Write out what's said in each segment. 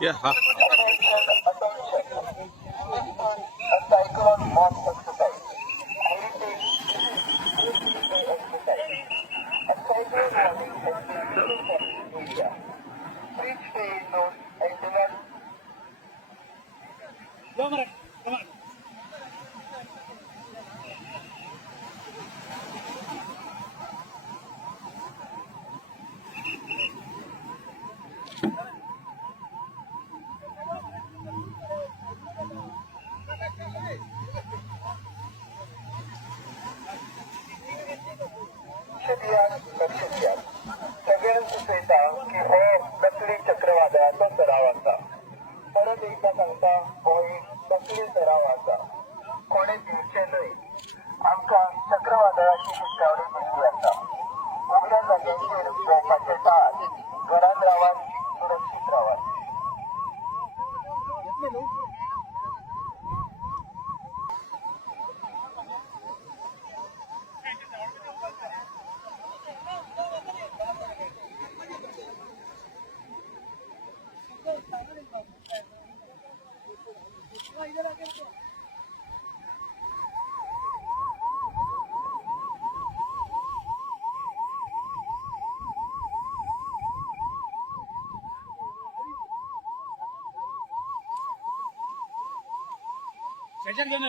Yeah. Cyclone Moss exercise. A cyclone warning has been issued for this area. Please stay indoors and do not लक्ष द्या. सगळ्यांचं स्वेता की हे नकली चक्रवादळाचा सराव असा. परत एकदा सांगता हो एक नकली सराव असा. कोणी दिवचे न्हय. आमकां चक्रवादळाची शिटावणी दिल्ली आसा. उगड्या जाग्यांचेर भोंवपाचें टाळ. घरांत रावात, सुरक्षीत रावात.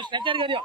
स्ट्रेचर घेऊन या.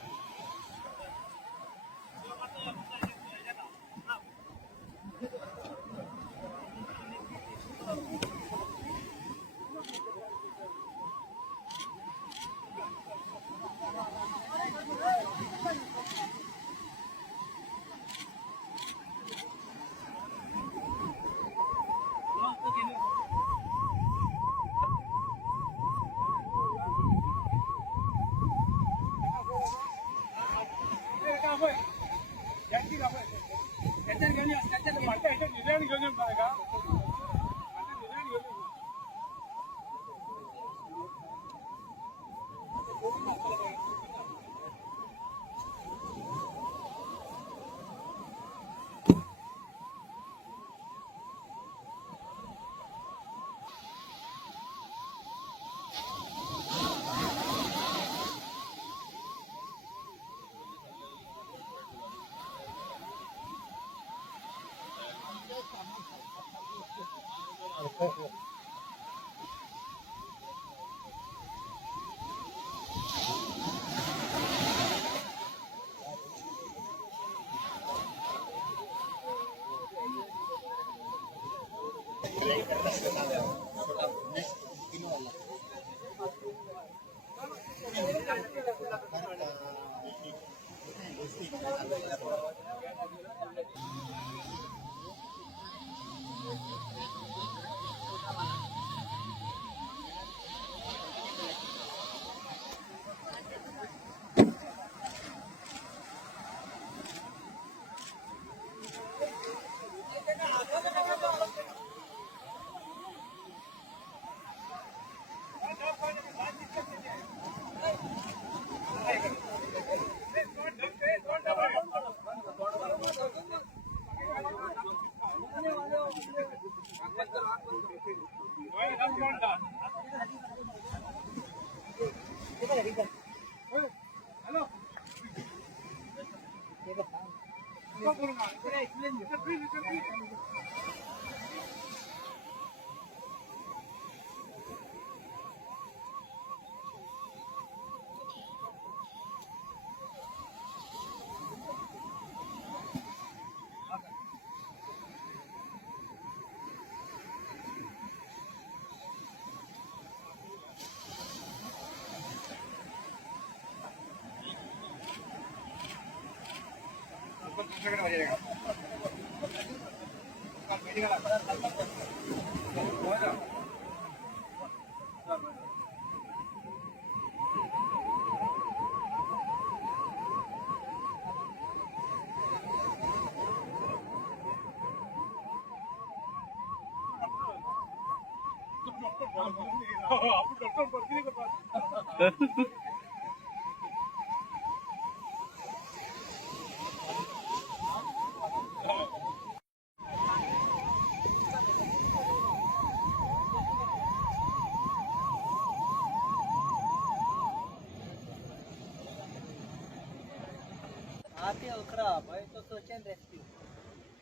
ते 11 पळय तो सर्च अँड रेस्क्यू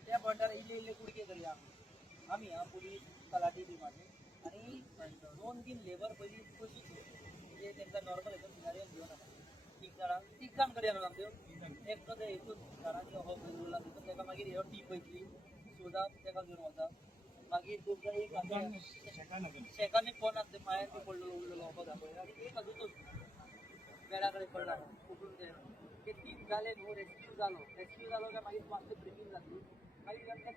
त्या पॉयंटार इल्ले कुडके करया आमी पुलीस तलाटी बी मारले आणि 2-3 लेबर पयलीं पयसूच म्हणजे तेंकां नॉर्मल हेतून सिनारियन घेवन नाका तीग जाण करया न्हू आमच्यो एकटो ते हितून घरांनी हो उरला तितून तेका मागीर ह्यो टीम वयतली सोदा तेका घेवन वता मागीर दोन एक शेकांनी फोन आसता पांयार बी पडलो उरलेलो हो दाखय आनी एक अजूनच बेडा कडेन पडला उकडून ते तीन जाले न्हू रेस्क्यू जालो काय मागीर मातशें ब्रिफींग जातली मागीर तेंकां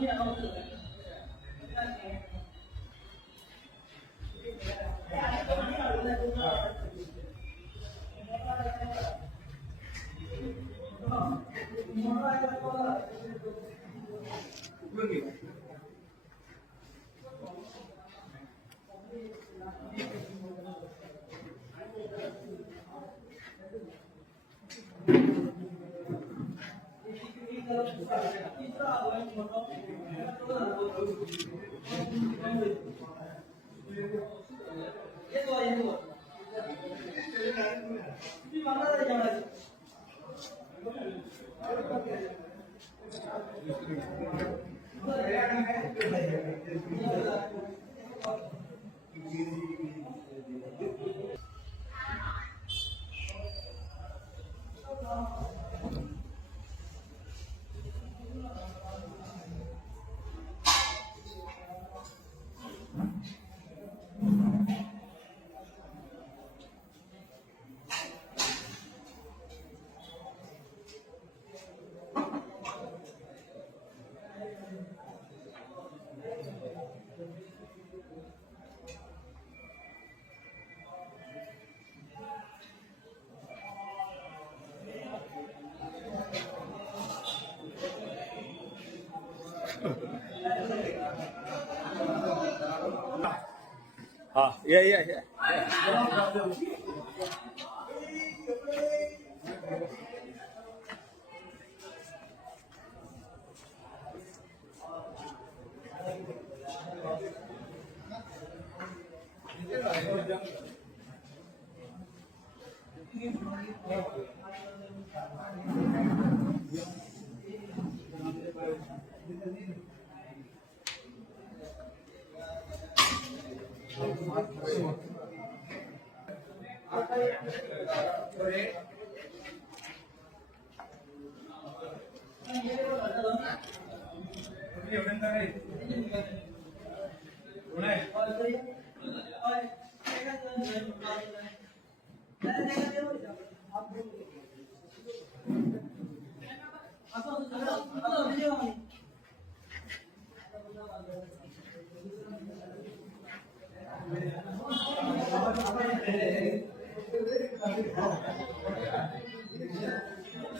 Yeah.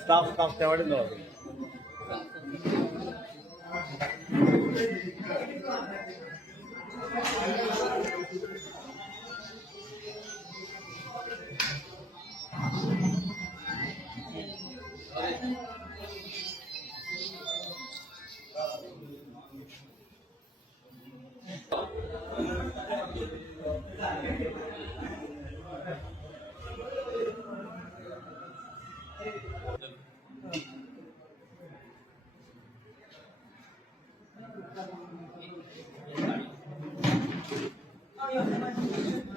Staff, staff, आणि